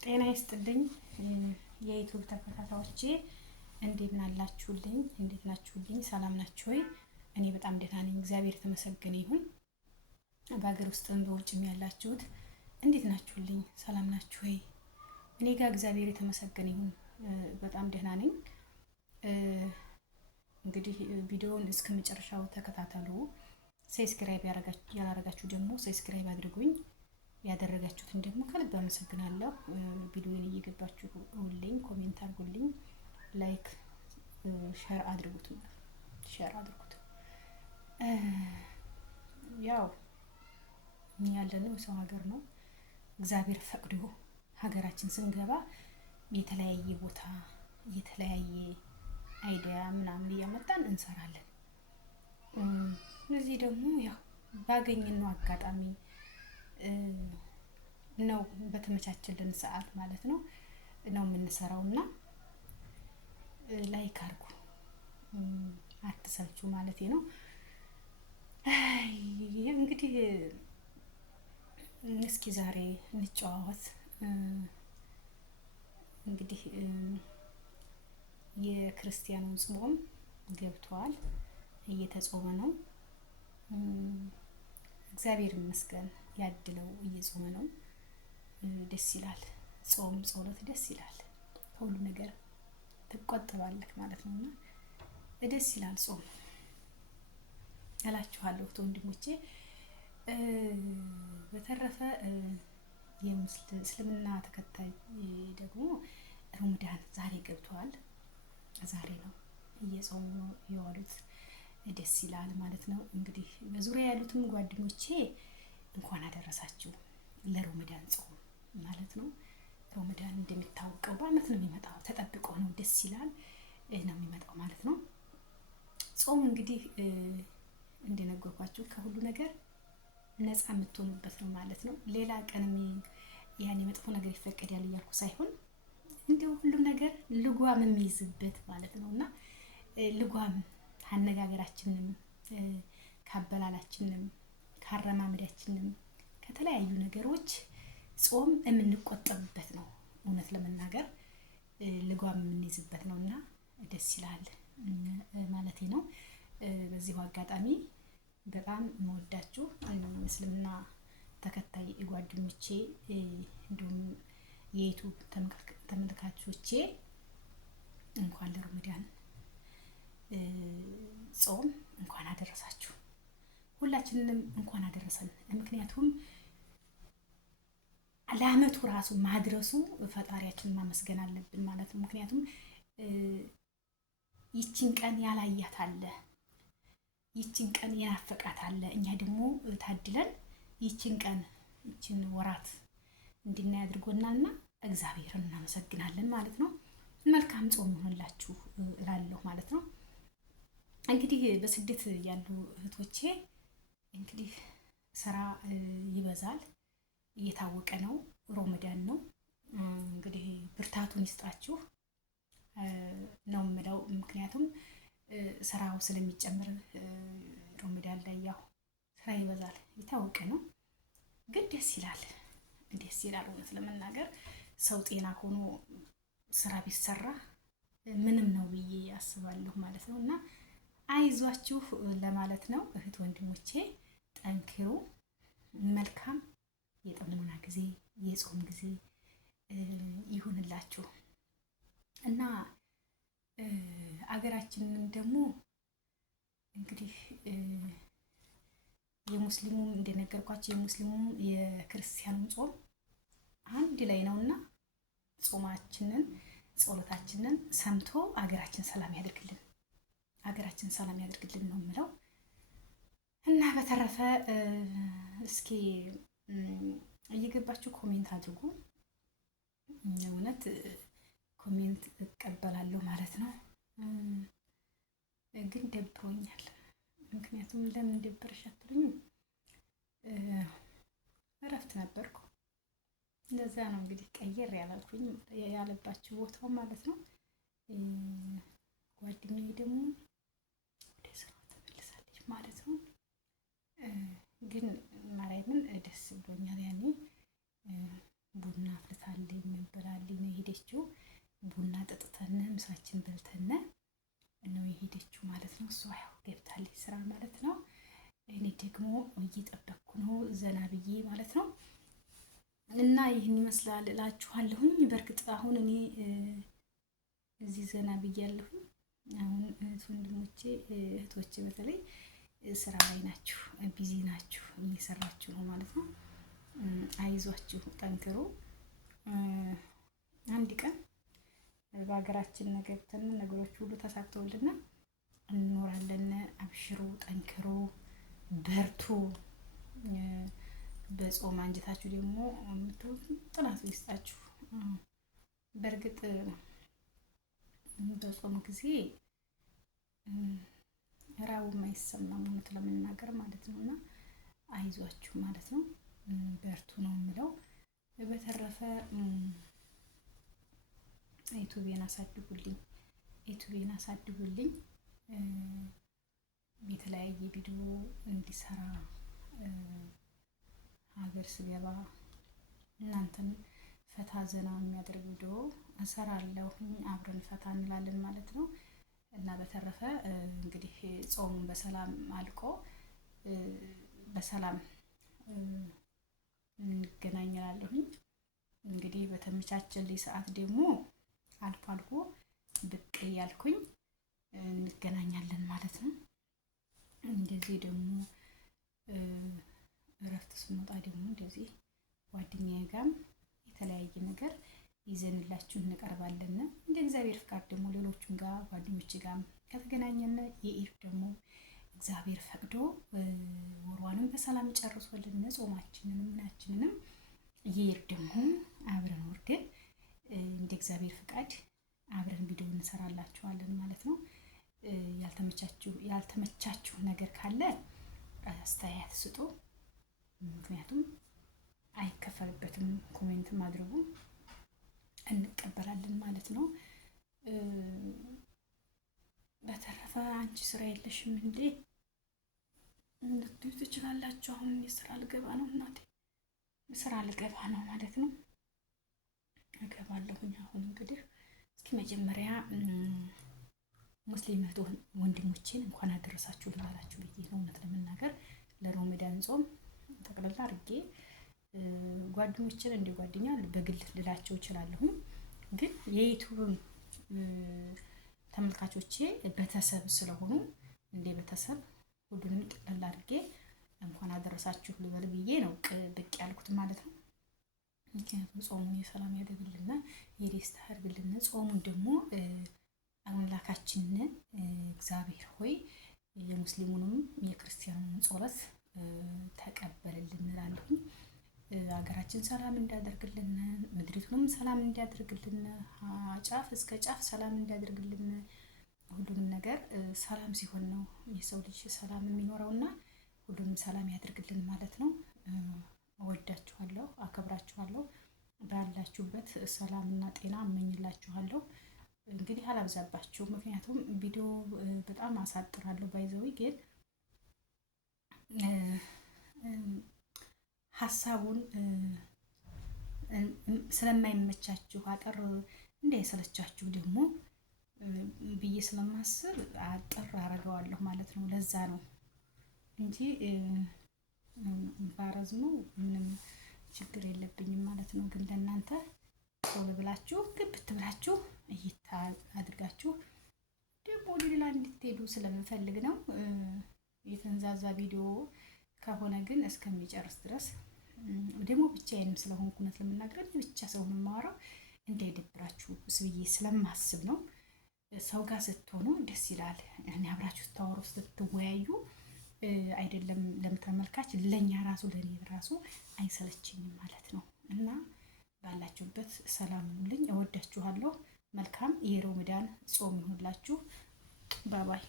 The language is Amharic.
ጤና ይስጥልኝ የዩቲዩብ ተከታታዮቼ እንዴት ናላችሁልኝ? እንዴት ናችሁልኝ? ሰላም ናችሁ ወይ? እኔ በጣም ደህና ነኝ፣ እግዚአብሔር የተመሰገነ ይሁን። በሀገር ውስጥም በውጭም ያላችሁት እንዴት ናችሁልኝ? ሰላም ናችሁ ወይ? እኔ ጋር እግዚአብሔር የተመሰገነ ይሁን በጣም ደህና ነኝ። እንግዲህ ቪዲዮውን እስከ መጨረሻው ተከታተሉ። ሰብስክራይብ ያላረጋችሁ ደግሞ ሰብስክራይብ አድርጉኝ። ያደረጋችሁትን ደግሞ ከልብ አመሰግናለሁ። ቪዲዮውን እየገባችሁ ሁሌም ኮሜንት አድርጉልኝ፣ ላይክ ሼር አድርጉት። ያው ያለነው ሰው ሀገር ነው። እግዚአብሔር ፈቅዶ ሀገራችን ስንገባ የተለያየ ቦታ የተለያየ አይዲያ ምናምን እያመጣን እንሰራለን። እዚህ ደግሞ ያው ባገኘነው አጋጣሚ ነው በተመቻቸልን ሰዓት ማለት ነው የምንሰራውና ላይክ አድርጉ፣ አትሰልቹ ማለት ነው። እንግዲህ እስኪ ዛሬ እንጨዋወት። እንግዲህ የክርስቲያኑ ጾም ገብቷል፣ እየተጾመ ነው። እግዚአብሔር ይመስገን ያድለው፣ እየጾመ ነው። ደስ ይላል። ጾም ጸሎት ደስ ይላል። ሁሉ ነገር ትቆጥባለህ ማለት ነውና ደስ ይላል ጾም እላችኋለሁ ወንድሞቼ። በተረፈ የእስልምና ተከታይ ደግሞ ረመዳን ዛሬ ገብቷል። ዛሬ ነው እየጾሙ የዋሉት። ደስ ይላል ማለት ነው። እንግዲህ በዙሪያ ያሉትም ጓደኞቼ እንኳን አደረሳችሁ ለረመዳን ጾም ማለት ነው። ረመዳን እንደሚታወቀው በአመት ነው የሚመጣው፣ ተጠብቆ ነው፣ ደስ ይላል ነው የሚመጣው ማለት ነው። ጾም እንግዲህ እንደነገርኳችሁ ከሁሉ ነገር ነፃ የምትሆኑበት ነው ማለት ነው። ሌላ ቀንም ያኔ መጥፎ ነገር ይፈቀዳል እያልኩ ሳይሆን እንደው ሁሉም ነገር ልጓም የሚይዝበት ማለት ነውና ልጓም አነጋገራችንም ካበላላችንም ካረማመዳችንም ከተለያዩ ነገሮች ጾም የምንቆጠብበት ነው። እውነት ለመናገር ልጓም የምንይዝበት ነውና ደስ ይላል ማለቴ ነው። በዚሁ አጋጣሚ በጣም የምወዳችሁ እስልምና ተከታይ ጓደኞቼ እንዲሁም የዩቲዩብ ተመልካቾቼ እንኳን ለረመዳን ጾም እንኳን አደረሳችሁ። ሁላችንንም እንኳን አደረሰን። ምክንያቱም ለአመቱ ራሱ ማድረሱ ፈጣሪያችንን ማመስገን አለብን ማለት ነው። ምክንያቱም ይችን ቀን ያላያት አለ፣ ይችን ቀን የናፈቃት አለ። እኛ ደግሞ ታድለን ይችን ቀን ይችን ወራት እንድናይ አድርጎናልና እግዚአብሔርን እናመሰግናለን ማለት ነው። መልካም ጾም ይሆንላችሁ እላለሁ ማለት ነው። እንግዲህ በስደት ያሉ እህቶቼ እንግዲህ ስራ ይበዛል፣ እየታወቀ ነው። ረመዳን ነው እንግዲህ ብርታቱን ይስጣችሁ ነው የምለው። ምክንያቱም ስራው ስለሚጨምር ረመዳን ላይ ያው ስራ ይበዛል፣ የታወቀ ነው። ግን ደስ ይላል፣ ደስ ይላል። እውነት ለመናገር ሰው ጤና ሆኖ ስራ ቢሰራ ምንም ነው ብዬ አስባለሁ ማለት ነው። እና አይዟችሁ ለማለት ነው እህት ወንድሞቼ፣ ጠንክሩ። መልካም የጥሞና ጊዜ የጾም ጊዜ ይሁንላችሁ እና አገራችንንም ደግሞ እንግዲህ የሙስሊሙም እንደነገርኳቸው የሙስሊሙም የክርስቲያኑም ጾም አንድ ላይ ነውና ጾማችንን ጸሎታችንን ሰምቶ አገራችን ሰላም ያደርግልን፣ አገራችን ሰላም ያደርግልን ነው የምለው። እና በተረፈ እስኪ እየገባችሁ ኮሜንት አድርጉ። እውነት ኮሜንት እቀበላለሁ ማለት ነው። ግን ደብሮኛል። ምክንያቱም ለምን ደበረሽ አትሉኝም? እረፍት ነበርኩ። እንደዛ ነው እንግዲህ ቀየር ያላልኩኝ ያለባችሁ ቦታው ማለት ነው። ጓደኛዬ ደግሞ ወደ ስራ ተመልሳለች ማለት ነው። ግን ማርያምን ደስ ብሎኛል ያኔ ቡና አፍልታልኝ ምን ብላልኝ ነው የሄደችው። ቡና ጠጥተን ምሳችን በልተን ነው የሄደችው ማለት ነው። እሷ ያው ገብታለች ስራ ማለት ነው። እኔ ደግሞ እየጠበቅኩ ነው ዘና ብዬ ማለት ነው። እና ይህን ይመስላል እላችኋለሁኝ። በእርግጥ አሁን እኔ እዚህ ዘና ብያለሁኝ። አሁን እህቶቼ በተለይ ስራ ላይ ናችሁ፣ ቢዚ ናችሁ፣ እየሰራችሁ ነው ማለት ነው። አይዟችሁ፣ ጠንክሩ። አንድ ቀን በሀገራችን ገብተን ነገሮች ሁሉ ተሳክተውልና እንኖራለን። አብሽሩ፣ ጠንክሩ፣ በርቱ። በጾም አንጀታችሁ ደግሞ ጥናቱ ይስጣችሁ። በእርግጥ በጾም ጊዜ ራቡ የማይሰማም እውነት ለመናገር ማለት ነው። እና አይዟችሁ ማለት ነው። በርቱ ነው የምለው። በተረፈ ዩቱቤን አሳድጉልኝ። የተለያየ ቪዲዮ እንዲሰራ ሀገር ስገባ እናንተን ፈታ ዘና የሚያደርግ ቪዲዮ እሰራለሁ። አብረን ፈታ እንላለን ማለት ነው። እና በተረፈ እንግዲህ ጾሙን በሰላም አልቆ በሰላም እንገናኛለሁኝ። እንግዲህ በተመቻቸልኝ ሰዓት ደግሞ አልፎ አልፎ ብቅ እያልኩኝ እንገናኛለን ማለት ነው። እንደዚህ ደግሞ እረፍት ስንወጣ ደግሞ እንደዚህ ጓደኛዬ ጋርም የተለያየ ነገር ይዘንላችሁ እንቀርባለን። እንደ እግዚአብሔር ፍቃድ ደግሞ ሌሎቹም ጋር ጓደኞች ጋርም ከተገናኘን የኢድ ደግሞ እግዚአብሔር ፈቅዶ ወሯንም በሰላም ጨርሶልን ጾማችንንም ምናችንንም የኢድ ደግሞ አብረን ወርደን እንደ እግዚአብሔር ፍቃድ አብረን ቪዲዮ እንሰራላችኋለን ማለት ነው። ያልተመቻችሁ ነገር ካለ አስተያየት ስጡ። ምክንያቱም አይከፈልበትም፣ ኮሜንትም አድርጉ፣ እንቀበላለን ማለት ነው። በተረፈ አንቺ ስራ የለሽም እንዴ እንድትዩ ትችላላችሁ። አሁን የስራ ልገባ ነው እናቴ፣ ስራ ልገባ ነው ማለት ነው። እገባለሁኝ አሁን እንግዲህ እስኪ መጀመሪያ ሙስሊም እህት ወንድሞቼን እንኳን አደረሳችሁ ልላላችሁ ብዬ ነው። እውነት ለመናገር ለሮመዳን ጾም ጠቅላላ አድርጌ ጓደኞችን እንደ ጓደኛ በግል ልላቸው እችላለሁ። ግን የዩቲዩብም ተመልካቾቼ ቤተሰብ ስለሆኑ እንደ ቤተሰብ ሁሉንም ጠቅላላ አድርጌ እንኳን አደረሳችሁ ልበል ብዬ ነው ብቅ ያልኩት ማለት ነው። ምክንያቱም ጾሙን የሰላም ያደርግልና የደስታ ያደርግልና። ጾሙን ደግሞ አምላካችንን እግዚአብሔር ሆይ የሙስሊሙንም የክርስቲያኑንም ጸሎት ተቀበልልን እላለሁ። ሀገራችን ሰላም እንዲያደርግልን፣ ምድሪቱንም ሰላም እንዲያደርግልን፣ ጫፍ እስከ ጫፍ ሰላም እንዲያደርግልን። ሁሉንም ነገር ሰላም ሲሆን ነው የሰው ልጅ ሰላም የሚኖረውና ሁሉንም ሰላም ያደርግልን ማለት ነው። እወዳችኋለሁ፣ አከብራችኋለሁ። ባላችሁበት ሰላምና ጤና እመኝላችኋለሁ። እንግዲህ አላብዛባችሁ፣ ምክንያቱም ቪዲዮ በጣም አሳጥራለሁ። ባይዘዊ ግን ሀሳቡን ስለማይመቻችሁ አጠር እንዳይሰለቻችሁ ደግሞ ብዬ ስለማስብ አጠር አደርገዋለሁ ማለት ነው። ለዛ ነው እንጂ ባረዝመው ምንም ችግር የለብኝም ማለት ነው። ግን ለእናንተ ቶሎ ብላችሁ ግብት ብላችሁ እይታ አድርጋችሁ ደግሞ ወደ ሌላ እንድትሄዱ ስለምፈልግ ነው። የተንዛዛ ቪዲዮ ከሆነ ግን እስከሚጨርስ ድረስ ደግሞ ብቻዬንም ስለሆንኩ እውነት ለመናገር ብቻ ሰውን የማወራው እንዳይደብራችሁ ብዬ ስለማስብ ነው። ሰው ጋር ስትሆኑ ደስ ይላል። እኔ አብራችሁ ስታወሩ ስትወያዩ አይደለም ለተመልካች ለእኛ ራሱ ለእኔ ራሱ አይሰለችኝም ማለት ነው። እና ባላችሁበት ሰላም ሁኑልኝ። እወዳችኋለሁ። መልካም የሮመዳን ጾም ይሁንላችሁ። ባባይ